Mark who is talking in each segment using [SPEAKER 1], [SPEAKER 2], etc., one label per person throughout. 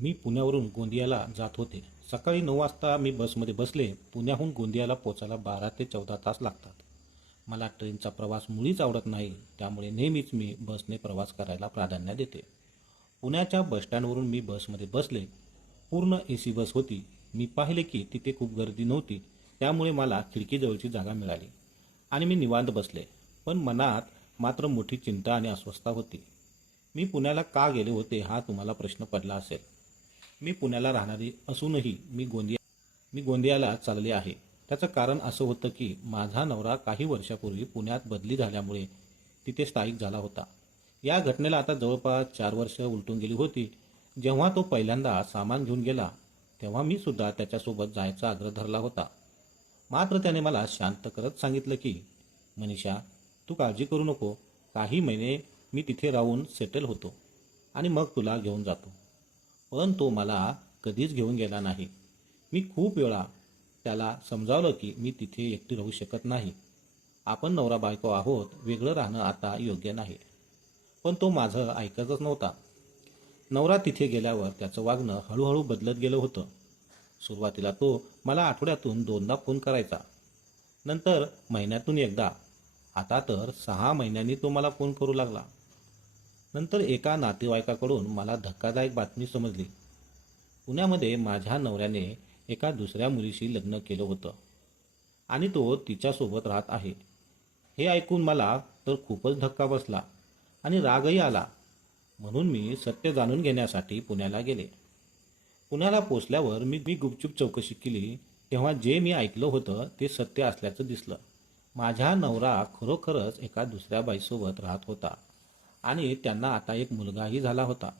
[SPEAKER 1] मी पुण्यावरून गोंदियाला जात होते. सकाळी नऊ वाजता मी बसमध्ये बसले. पुण्याहून गोंदियाला पोचायला बारा ते चौदा तास लागतात. मला ट्रेनचा प्रवास मुळीच आवडत नाही. त्यामुळे नेहमीच मी बसने प्रवास करायला प्राधान्य देते. पुण्याच्या बसस्टँडवरून मी बसमध्ये बसले. पूर्ण ए सी बस होती. मी पाहिले की तिथे खूप गर्दी नव्हती. त्यामुळे मला खिडकीजवळची जागा मिळाली. आणि मी निवांत बसले. पण मनात मात्र मोठी चिंता आणि अस्वस्थता होती. मी पुण्याला का गेले होते हा तुम्हाला प्रश्न पडला असेल. मी पुण्याला राहणारी असूनही मी गोंदिया मी गोंदियाला चालले आहे. त्याचं कारण असं होतं की माझा नवरा काही वर्षापूर्वी पुण्यात बदली झाल्यामुळे तिथे स्थायिक झाला होता. या घटनेला आता जवळपास चार वर्ष उलटून गेली होती. जेव्हा तो पहिल्यांदा सामान घेऊन गेला तेव्हा मी सुद्धा त्याच्यासोबत जायचा आग्रह धरला होता. मात्र त्याने मला शांत करत सांगितलं की मनीषा तू काळजी करू नको. काही महिने मी तिथे राहून सेटल होतो आणि मग तुला घेऊन जातो. पण तो मला कधीच घेऊन गेला नाही. मी खूप वेळा त्याला समजावलं की मी तिथे एकटी राहू शकत नाही. आपण नवरा बायको आहोत वेगळं राहणं आता योग्य नाही. पण तो माझं ऐकतच नव्हता. नवरा तिथे गेल्यावर त्याचं वागणं हळूहळू बदलत गेलं होतं. सुरुवातीला तो मला आठवड्यातून दोनदा फोन करायचा. नंतर महिन्यातून एकदा आता तर सहा महिन्यांनी तो मला फोन करू लागला. नंतर एका नातेवाईकाकडून मला धक्कादायक बातमी समजली. पुण्यामध्ये माझ्या नवऱ्याने एका दुसऱ्या मुलीशी लग्न केलं होतं आणि तो तिच्यासोबत राहत आहे. हे ऐकून मला तर खूपच धक्का बसला आणि रागही आला. म्हणून मी सत्य जाणून घेण्यासाठी पुण्याला गेले. पुण्याला पोचल्यावर मी मी गुपचूप चौकशी केली. तेव्हा जे मी ऐकलं होतं ते सत्य असल्याचं दिसलं. माझ्या नवरा खरोखरच एका दुसऱ्या बाईसोबत राहत होता. आणि त्यांना आता एक मुलगाही झाला होता.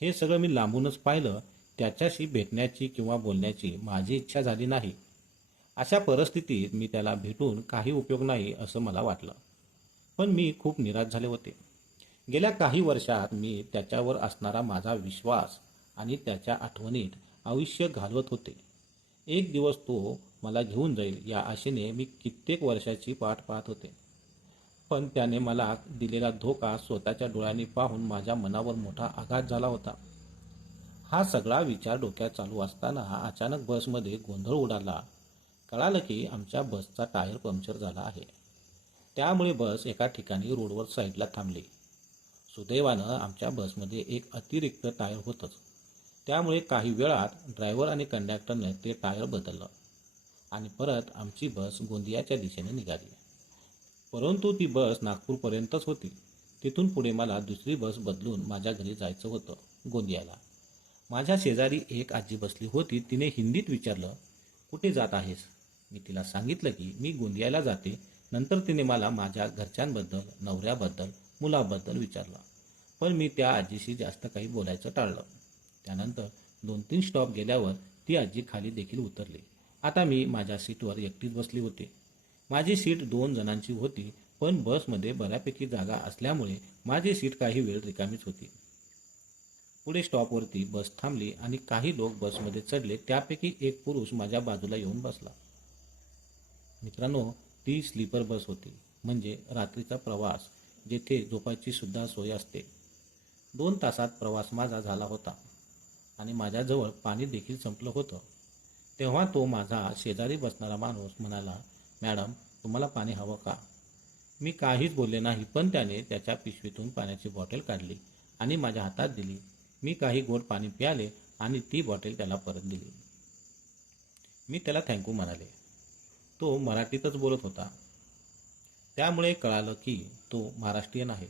[SPEAKER 1] हे सगळं मी लांबूनच पाहिलं. त्याच्याशी भेटण्याची किंवा बोलण्याची माझी इच्छा झाली नाही. अशा परिस्थितीत मी त्याला भेटून काही उपयोग नाही असं मला वाटलं. पण मी खूप निराश झाले होते. गेल्या काही वर्षात मी त्याच्यावर असणारा माझा विश्वास आणि त्याच्या आठवणीत आयुष्य घालवत होते. एक दिवस तो मला घेऊन जाईल या आशेने मी कित्येक वर्षाची पाठ पाहत होते. पण त्याने मला दिलेला धोका स्वतःच्या डोळ्यांनी पाहून माझ्या मनावर मोठा आघात झाला होता. हा सगळा विचार डोक्यात चालू असताना अचानक बसमध्ये गोंधळ उडाला. कळालं की आमच्या बसचा टायर पंक्चर झाला आहे. त्यामुळे बस एका ठिकाणी रोडवर साईडला थांबली. सुदैवानं आमच्या बसमध्ये एक अतिरिक्त टायर होतंच. त्यामुळे काही वेळात ड्रायव्हर आणि कंडक्टरने ते टायर बदललं आणि परत आमची बस गोंदियाच्या दिशेने निघाली. परंतु ती बस नागपूरपर्यंतच होती. तिथून पुढे मला दुसरी बस बदलून माझ्या घरी जायचं होतं गोंदियाला. माझ्या शेजारी एक आजी बसली होती तिने हिंदीत विचारलं कुठे जात आहेस? मी तिला सांगितलं की मी गोंदियाला जाते. नंतर तिने मला माझ्या घरच्यांबद्दल नवऱ्याबद्दल मुलाबद्दल विचारलं. पण मी त्या आजीशी जास्त काही बोलायचं टाळलं. त्यानंतर दोन तीन स्टॉप गेल्यावर ती आजी खाली देखील उतरली. आता मी माझ्या सीटवर एकटीच बसली होती. माझी सीट दोन जणांची होती पण बसमध्ये बऱ्यापैकी जागा असल्यामुळे माझी सीट काही वेळ रिकामीच होती. पुढे स्टॉपवरती बस थांबली आणि काही लोक बसमध्ये चढले त्यापैकी एक पुरुष माझ्या बाजूला येऊन बसला. मित्रांनो ती स्लीपर बस होती म्हणजे रात्रीचा प्रवास जेथे झोपायची सुद्धा सोय असते. दोन तासात प्रवास माझा झाला होता आणि माझ्याजवळ पाणी देखील संपलं होतं. तेव्हा तो माझा शेजारी बसणारा माणूस म्हणाला मॅडम तुम्हाला पाणी हवं का? मी काहीच बोलले नाही पण त्याने त्याच्या पिशवीतून पाण्याची बॉटल काढली आणि माझ्या हातात दिली. मी काही गोड पाणी प्याले आणि ती बॉटल त्याला परत दिली. मी त्याला थँक्यू म्हणाले. तो मराठीतच बोलत होता. त्यामुळे कळालं की तो महाराष्ट्रीयन आहे.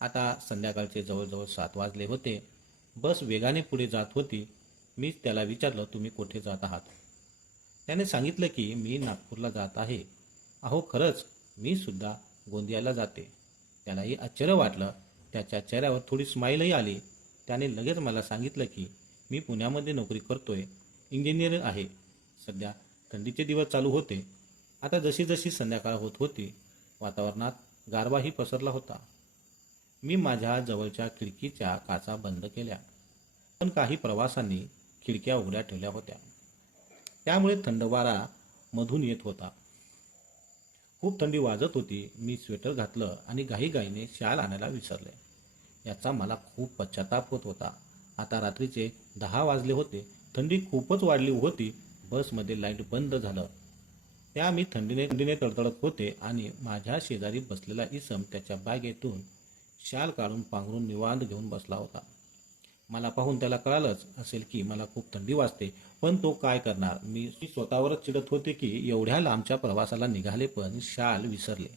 [SPEAKER 1] आता संध्याकाळचे जवळजवळ सात वाजले होते. बस वेगाने पुढे जात होती. मीच त्याला विचारलं तुम्ही कुठे जात आहात? त्याने सांगितलं की मी नागपूरला जात आहे. अहो खरंच मी सुद्धा गोंदियाला जाते. त्यालाही आश्चर्य वाटलं. त्याच्या चेहऱ्यावर थोडी स्माईलही आली. त्याने लगेच मला सांगितलं की मी पुण्यामध्ये नोकरी करतोय. इंजिनियर आहे. सध्या थंडीचे दिवस चालू होते. आता जशी जशी संध्याकाळ होत होती वातावरणात गारवाही पसरला होता. मी माझ्या जवळच्या खिडकीच्या काचा बंद केल्या. पण काही प्रवासांनी खिडक्या उघड्या ठेवल्या होत्या. त्यामुळे थंड वारा मधून येत होता. खूप थंडी वाजत होती. मी स्वेटर घातलं आणि घाईघाईने शाल आणायला विसरले. याचा मला खूप पश्चाताप होत होता. आता रात्रीचे दहा वाजले होते. थंडी खूपच वाढली होती. बसमध्ये लाइट बंद झालं. त्या मी थंडीने थंडीने तडतडत होते आणि माझ्या शेजारी बसलेला इसम त्याच्या बॅगेतून शाल काढून पांघरून निवांत घेऊन बसला होता. मला पाहून त्याला कळालंच असेल की मला खूप थंडी वाजते. पण तो काय करणार? मी स्वतःवरच चिडत होते की एवढ्या लांबच्या प्रवासाला निघाले पण शाल विसरले.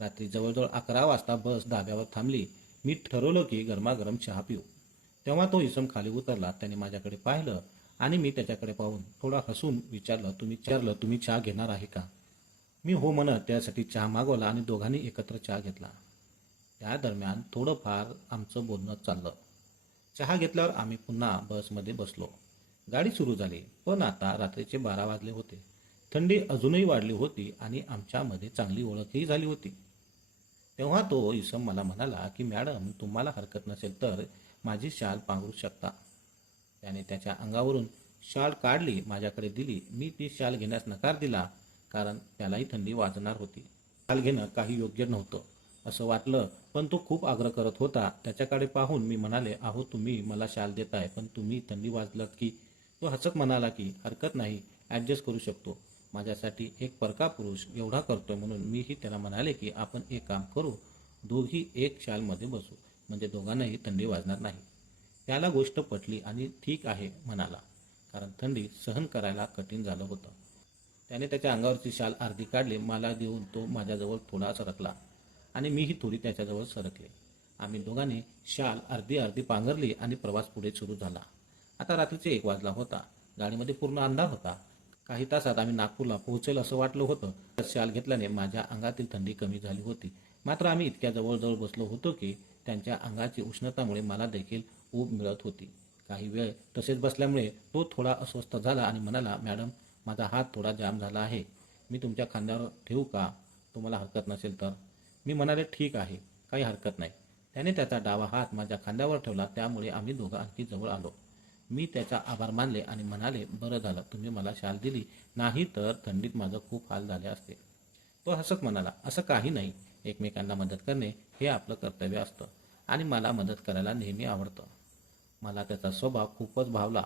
[SPEAKER 1] रात्री जवळजवळ अकरा वाजता बस धाब्यावर थांबली. मी ठरवलं की गरमागरम चहा पिऊ. तेव्हा तो इसम खाली उतरला. त्याने माझ्याकडे पाहिलं आणि मी त्याच्याकडे पाहून थोडा हसून विचारलं तुम्ही विचारलं तुम्ही चहा घेणार आहे का? मी हो म्हणत त्यासाठी चहा मागवला आणि दोघांनी एकत्र चहा घेतला. त्या दरम्यान थोडंफार आमचं बोलणं चाललं. चहा घेतल्यावर आम्ही पुन्हा बसमध्ये बसलो. गाडी सुरू झाली पण आता रात्रीचे बारा वाजले होते. थंडी अजूनही वाढली होती आणि आमच्यामध्ये चांगली ओळखही झाली होती. तेव्हा तो इसम मला म्हणाला की मॅडम तुम्हाला हरकत नसेल तर माझी शाल पांघरू शकता. त्याने त्याच्या अंगावरून शाल काढली माझ्याकडे दिली. मी ती शाल घेण्यास नकार दिला कारण त्यालाही थंडी वाजणार होती. शाल घेणं काही योग्य नव्हतं. असं वाटलं. पण तो खूप आग्रह करत होता. त्याच्याकडे पाहून मी म्हणाले अहो तुम्ही मला शाल देताय पण तुम्ही थंडी वाजलात की. तो हसत म्हणाला की हरकत नाही ॲडजस्ट करू शकतो. माझ्यासाठी एक परका पुरुष एवढा करतोय म्हणून मीही त्याला म्हणाले की आपण एक काम करू दोघी एक शालमध्ये बसू. म्हणजे दोघांनाही थंडी वाजणार नाही. त्याला गोष्ट पटली आणि ठीक आहे म्हणाला कारण थंडी सहन करायला कठीण झालं होतं. त्याने त्याच्या अंगावरची शाल अर्धी काढली. मला देऊन तो माझ्याजवळ थोडा सरकला आणि मीही थोडी त्याच्याजवळ सरकले. आम्ही दोघांनी शाल अर्धी अर्धी पांघरली आणि प्रवास पुढे सुरू झाला. आता रात्रीचे एक वाजला होता. गाडीमध्ये पूर्ण अंधार होता. काही तासात आम्ही नागपूरला पोहोचेल असं वाटलं होतं. तर शाल घेतल्याने माझ्या अंगातील थंडी कमी झाली होती. मात्र आम्ही इतक्या जवळजवळ बसलो होतो की त्यांच्या अंगाची उष्णतामुळे मला देखील ऊब मिळत होती. काही वेळ तसेच बसल्यामुळे तो थोडा अस्वस्थ झाला आणि म्हणाला मॅडम माझा हात थोडा जाम झाला आहे. मी तुमच्या खांद्यावर ठेवू का? तुम्हाला हरकत नसेल तर. मी म्हणाले ठीक आहे काही हरकत नाही. त्याने त्याचा डावा हात माझ्या खांद्यावर ठेवला त्यामुळे आम्ही दोघं आणखी जवळ आलो. मी त्याचा आभार मानले आणि म्हणाले बरं झालं तुम्ही मला शाल दिली नाही तर थंडीत माझं खूप हाल झाले असते. तो हसत म्हणाला असं काही नाही एकमेकांना मदत करणे हे आपलं कर्तव्य असतं आणि मला मदत करायला नेहमी आवडतं. मला त्याचा स्वभाव खूपच भावला.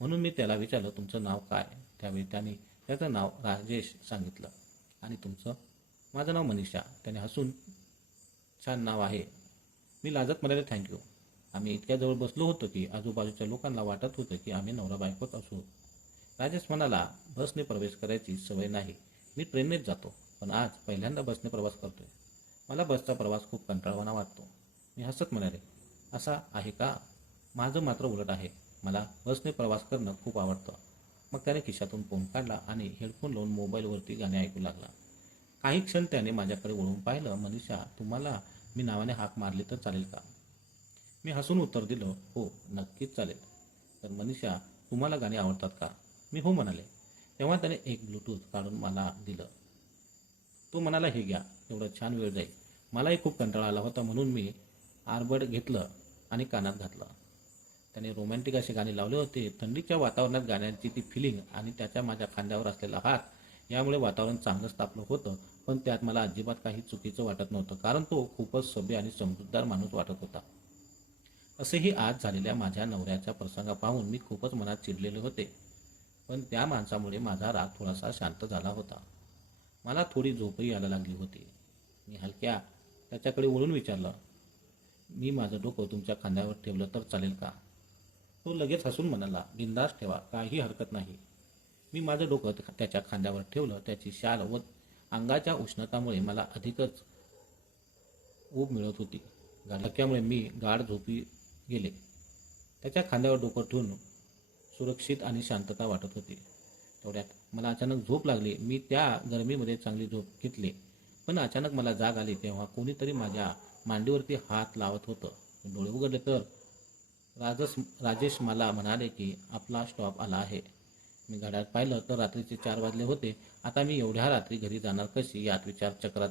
[SPEAKER 1] म्हणून मी त्याला विचारलं तुमचं नाव काय? त्यावेळी त्याने त्याचं नाव राजेश सांगितलं आणि तुमचं माझं नाव मनीषा. त्याने हसून छान नाव आहे. मी लाजत म्हणाले थँक्यू आम्ही इतक्या जवळ बसलो होतो की आजूबाजूच्या लोकांना वाटत होतं की आम्ही नवरा बायकोच असू. राजेश म्हणाला बसने प्रवेश करायची सवय नाही. मी ट्रेननेच जातो पण आज पहिल्यांदा बसने प्रवास करतोय. मला बसचा प्रवास खूप कंटाळवाना वाटतो. मी हसत म्हणाले असा आहे का? माझं मात्र उलट आहे. मला बसने प्रवास करणं खूप आवडतं. मग त्याने खिशातून फोन काढला आणि हेडफोन लावून मोबाईलवरती गाणे ऐकू लागला. काही क्षण त्याने माझ्याकडे वळून पाहिलं मनीषा तुम्हाला मी नावाने हाक मारली तर चालेल का? मी हसून उत्तर दिलं हो नक्कीच चालेल. तर मनीषा तुम्हाला गाणी आवडतात का? मी हो म्हणाले. तेव्हा त्याने एक ब्लूटूथ काढून मला दिलं. तो म्हणाला हे घ्या एवढं छान वेळ जाईल. मलाही खूप कंटाळा आला होता म्हणून मी आरबड घेतलं आणि कानात घातलं. त्याने रोमॅन्टिक असे गाणे लावले होते. थंडीच्या वातावरणात गाण्यांची ती फिलिंग आणि त्याच्या माझ्या खांद्यावर असलेला हात यामुळे वातावरण चांगलंच तापलं होतं पण त्यात मला अजिबात काही चुकीचं वाटत नव्हतं कारण तो खूपच सभ्य आणि समजूतदार माणूस वाटत होता. असेही आज झालेल्या माझ्या नवऱ्याच्या प्रसंगा पाहून मी खूपच मनात चिडलेले होते पण त्या माणसामुळे माझा राग थोडासा शांत झाला होता. मला थोडी झोपही यायला लागली होती. मी हलक्या त्याच्याकडे वळून विचारलं मी माझं डोकं तुमच्या खांद्यावर ठेवलं तर चालेल का? तो लगेच हसून म्हणाला बिंदास ठेवा काही हरकत नाही. मी माझं डोकं त्याच्या खांद्यावर ठेवलं त्याची शाल व अंगाच्या उष्णतामुळे मला अधिकच ऊब मिळत होती. धक्क्यामुळे मी गाढ झोपी गेले. त्याच्या खांद्यावर डोकं ठेवून सुरक्षित आणि शांतता वाटत होती. तेवढ्यात मला अचानक झोप लागली. मी त्या गरमीमध्ये चांगली झोप घेतली. पण अचानक मला जाग आली तेव्हा कोणीतरी माझ्या मांडीवरती हात लावत होतं. डोळे उघडले तर राजस राजेश मला म्हणाले की आपला स्टॉप आला आहे. मी घड्याळ पाहिलं तर रात्रीचे चार वाजले होते. आता मी एवढ्या रात्री घरी जाणार कशी? यात विचार चक्रात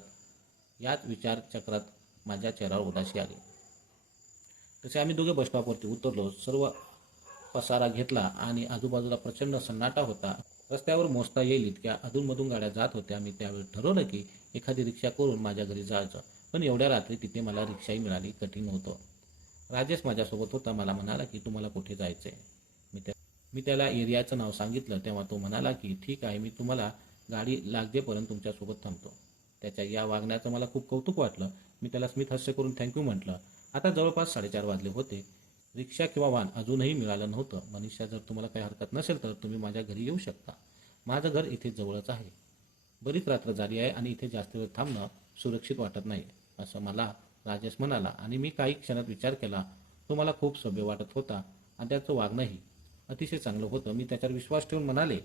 [SPEAKER 1] यात विचार चक्रात माझ्या चेहऱ्यावर उदासी आली. तसे आम्ही दोघे बसस्टॉपवरती उतरलो. सर्व पसारा घेतला आणि आजूबाजूला प्रचंड सन्नाटा होता. रस्त्यावर मोजता येईल इतक्या अधूनमधून गाड्या जात होत्या. मी त्यावेळी ठरवलं की एखादी रिक्षा करून माझ्या घरी जायचं. पण एवढ्या रात्री तिथे मला रिक्षाही मिळाली कठीण होतं राजेश माझ्यासोबत होता. मला म्हणाला की तुम्हाला कुठे जायचं आहे मी त्या मी त्याला एरियाचं नाव सांगितलं तेव्हा तो म्हणाला की ठीक आहे मी तुम्हाला गाडी लागजेपर्यंत तुमच्यासोबत थांबतो. त्याच्या या वागण्याचं मला खूप कौतुक वाटलं. मी त्याला स्मित हास्य करून थँक्यू म्हटलं. आता जवळपास साडेचार वाजले होते. रिक्षा किंवा वाहन अजूनही मिळालं नव्हतं. मनीषा जर तुम्हाला काही हरकत नसेल तर तुम्ही माझ्या घरी येऊ शकता. माझं घर इथे जवळच आहे. बरीच रात्र झाली आहे आणि इथे जास्त वेळ थांबणं सुरक्षित वाटत नाही असं मला राजेश म्हणाला. आणि मी काही क्षणात विचार केला. तो मला खूप सभ्य वाटत होता आणि त्याचं वागणंही अतिशय चांगलं होतं. मी त्याच्यावर विश्वास ठेवून म्हणाले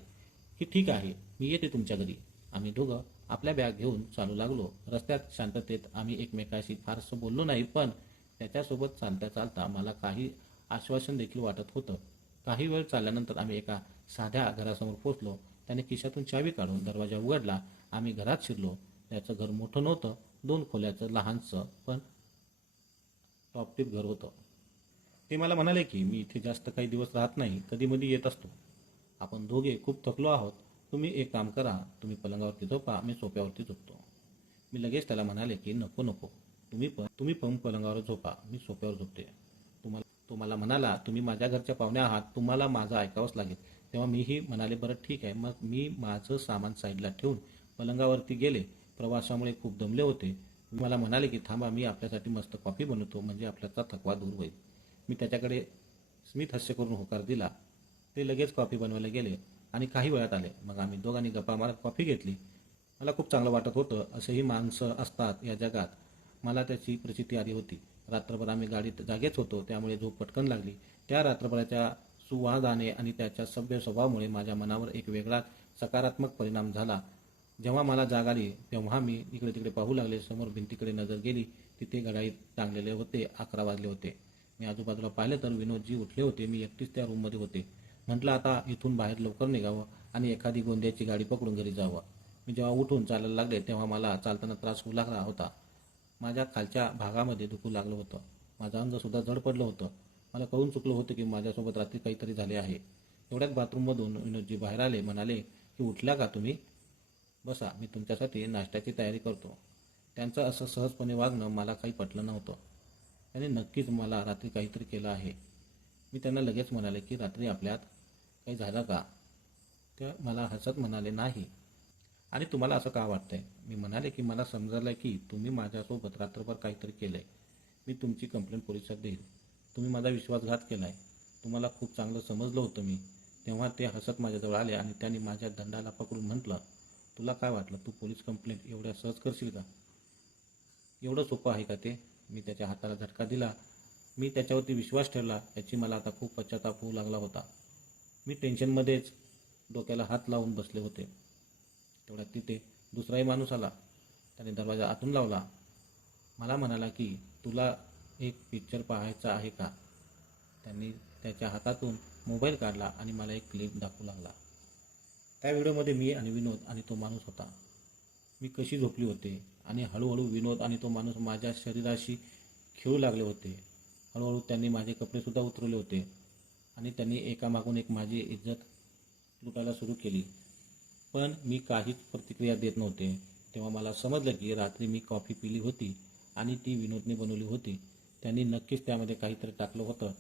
[SPEAKER 1] की ठीक आहे मी येते तुमच्या घरी. आम्ही दोघं आपल्या बॅग घेऊन चालू लागलो. रस्त्यात शांततेत आम्ही एकमेकाशी फारसं बोललो नाही पण त्याच्यासोबत चालता चालता मला काही आश्वासन देखील वाटत होतं. काही वेळ चालल्यानंतर आम्ही एका साध्या घरासमोर पोचलो त्याने खिशातून चावी काढून दरवाजा उघडला. आम्ही घरात शिरलो. त्याचं घर मोठं नव्हतं दोन खोल्याचं लहानसं पण टॉपटिप घर होतं. ते मला म्हणाले की मी इथे जास्त काही दिवस राहत नाही कधीमधी येत असतो. आपण दोघे खूप थकलो आहोत. तुम्ही एक काम करा तुम्ही पलंगावरती झोपा मी सोप्यावरती झोपतो. मी लगेच त्याला म्हणाले की नको नको. तुम्ही पण तुम्ही पण पलंगावर झोपा मी सोप्यावर झोपते. तुम्हाला तुम्हाला म्हणाला तुम्ही माझ्या घरच्या पाहुण्या आहात तुम्हाला माझं ऐकावंच लागेल. तेव्हा मीही म्हणाले बरं ठीक आहे. मग मी माझं सामान साईडला ठेवून पलंगावरती गेले. प्रवासामुळे खूप दमले होते. मला म्हणाले की थांबा मी आपल्यासाठी मस्त कॉफी बनवतो म्हणजे आपल्याचा थकवा दूर होईल. मी त्याच्याकडे स्मित हास्य करून होकार दिला. ते लगेच कॉफी बनवायला गेले आणि काही वेळात आले. मग आम्ही दोघांनी गप्पा मारत कॉफी घेतली. मला खूप चांगलं वाटत होतं असेही माणसं असतात या जगात. मला त्याची प्रचिती आली होती. रात्रभर आम्ही गाडीत जागेच होतो त्यामुळे झोप पटकन लागली. त्या रात्रभराच्या सुवादाने आणि त्याच्या सभ्य स्वभावामुळे माझ्या मनावर एक वेगळा सकारात्मक परिणाम झाला. जेव्हा मला जाग आली तेव्हा मी इकडे तिकडे पाहू लागले. समोर भिंतीकडे नजर गेली. तिथे घडाईत टांगलेले होते अकरा वाजले होते. मी आजूबाजूला पाहिलं तर विनोदजी उठले होते. मी एकटीच त्या रूममध्ये होते. म्हटलं आता इथून बाहेर लवकर निघावं आणि एखादी गोंद्याची गाडी पकडून घरी जावं. मी जेव्हा उठून चालायला लागले तेव्हा मला चालताना त्रास होऊ लागला होता. माझ्या खालच्या भागामध्ये दुखू लागलं होतं. माझं अंगसुद्धा जड पडलं होतं. मला कळून चुकलं होतं की माझ्यासोबत रात्री काहीतरी झाले आहे. एवढ्यात बाथरूममधून विनोदजी बाहेर आले म्हणाले की उठल्या का तुम्ही? बसा मी तुमच्यासाठी नाश्त्याची तयारी करतो. त्यांचं असं सहजपणे वागणं मला काही पटलं नव्हतं. त्याने नक्कीच मला रात्री काहीतरी केलं आहे. मी त्यांना लगेच म्हणाले की रात्री आपल्यात काही झालं का? ते मला हसत म्हणाले नाही. आणि तुम्हाला असं का वाटतंय? मी म्हणाले की मला समजलं की तुम्ही माझ्यासोबत रात्रभर काहीतरी केलं आहे मी तुमची कंप्लेंट पोलिसात देईल. तुम्ही माझा विश्वासघात केला आहे तुम्हाला खूप चांगलं समजलं होतं मी. तेव्हा ते हसत माझ्याजवळ आले आणि त्यांनी माझ्या दंडाला पकडून म्हटलं तुला काय वाटलं? तू पोलीस कंप्लेंट एवढ्या सहज करशील का? एवढं सोपं आहे का ते? मी त्याच्या हाताला झटका दिला. मी त्याच्यावरती विश्वास ठेवला. याची मला आता खूप पश्चाताप होऊ लागला होता. मी टेन्शनमध्येच डोक्याला हात लावून बसले होते. तेवढ्यात तिथे दुसराही माणूस आला. त्याने दरवाजा आतून लावला. मला म्हणाला की तुला एक पिक्चर पाहायचा आहे का? त्यांनी त्याच्या हातातून मोबाईल काढला आणि मला एक क्लिप दाखवू लागला. त्या व्हिडिओमध्ये मी आणि विनोद आणि तो माणूस होता. मी कशी झोपली होते? आणि हळूहळू विनोद आणि तो माणूस माझ्या शरीराशी खेळू लागले होते. हळूहळू त्यांनी माझे कपडेसुद्धा उतरवले होते. आणि त्यांनी एकामागून एक माझी इज्जत लुटायला सुरू केली. पण मी काहीच प्रतिक्रिया देत नव्हते. तेव्हा मला समजलं की रात्री मी कॉफी पिली होती आणि ती विनोदने बनवली होती. त्यांनी नक्कीच त्यामध्ये काहीतरी टाकलं होतं.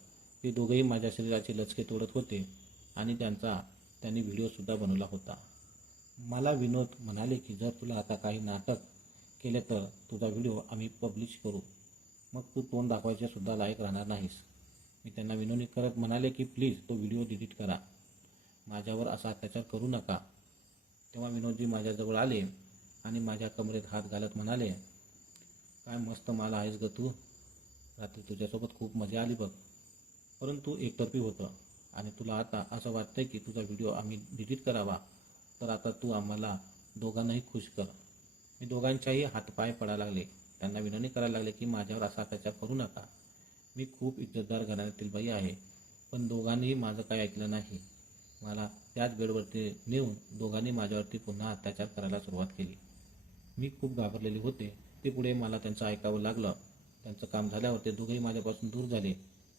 [SPEAKER 1] ते दोघंही माझ्या शरीराचे लचके तोडत होते आणि त्यांचा त्यांनी व्हिडिओसुद्धा बनवला होता. मला विनोद म्हणाले की जर तुला आता काही नाटक केले तर तुझा व्हिडिओ आम्ही पब्लिश करू. मग तू तोंड दाखवायचे सुद्धा लायक राहणार नाहीस. मी त्यांना विनोदी करत म्हणाले की प्लीज तो व्हिडिओ डिलीट करा. माझ्यावर असा अत्याचार करू नका. तेव्हा विनोदजी माझ्याजवळ आले आणि माझ्या कमरेत हात घालत म्हणाले काय मस्त माल आहेस ग तू. रात्री तुझ्यासोबत खूप मजा आली बघ. परंतु एकतर्फी होतं आणि तुला आता असं वाटतंय की तुझा व्हिडिओ आम्ही डिलीट करावा. तर आता तू आम्हाला दोघांनाही खुश कर. मी दोघांच्याही हातपाय पडायला लागले. त्यांना विनवणी करायला लागले की माझ्यावर असा अत्याचार करू नका. मी खूप इज्जतदार घराण्यातील बाई आहे पण दोघांनीही माझं काही ऐकलं नाही. मला त्याच बेडवरती नेऊन दोघांनी माझ्यावरती पुन्हा अत्याचार करायला सुरुवात केली. मी खूप घाबरलेले होते. ते पुढे मला त्यांचं ऐकावं लागलं. त्यांचं काम झाल्यावर ते दोघेही माझ्यापासून दूर झाले.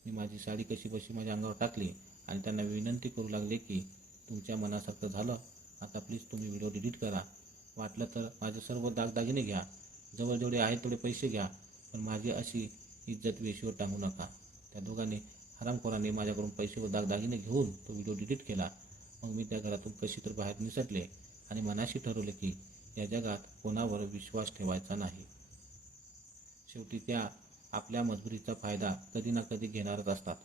[SPEAKER 1] मी माझी साडी कशी बशी माझ्या अंगावर टाकली आणि त्यांना विनंती करू लागले की तुमच्या मनासारखं झालं आता प्लीज तुम्ही व्हिडिओ डिलीट करा. वाटलं तर माझे सर्व दागदागिने घ्या. जवळ जेवढे आहेत तेवढे पैसे घ्या. पण माझी अशी इज्जत वेशीवर टांगू नका. त्या दोघांनी हरामखोराने माझ्याकडून पैसे व दागदागिने घेऊन तो व्हिडिओ डिलीट केला. मग मी त्या घरातून कशी तर बाहेर निसटले आणि मनाशी ठरवले की या जगात कोणावर विश्वास ठेवायचा नाही. शेवटी त्या आपल्या मजबुरीचा फायदा कधी ना कधी घेणारच असतात.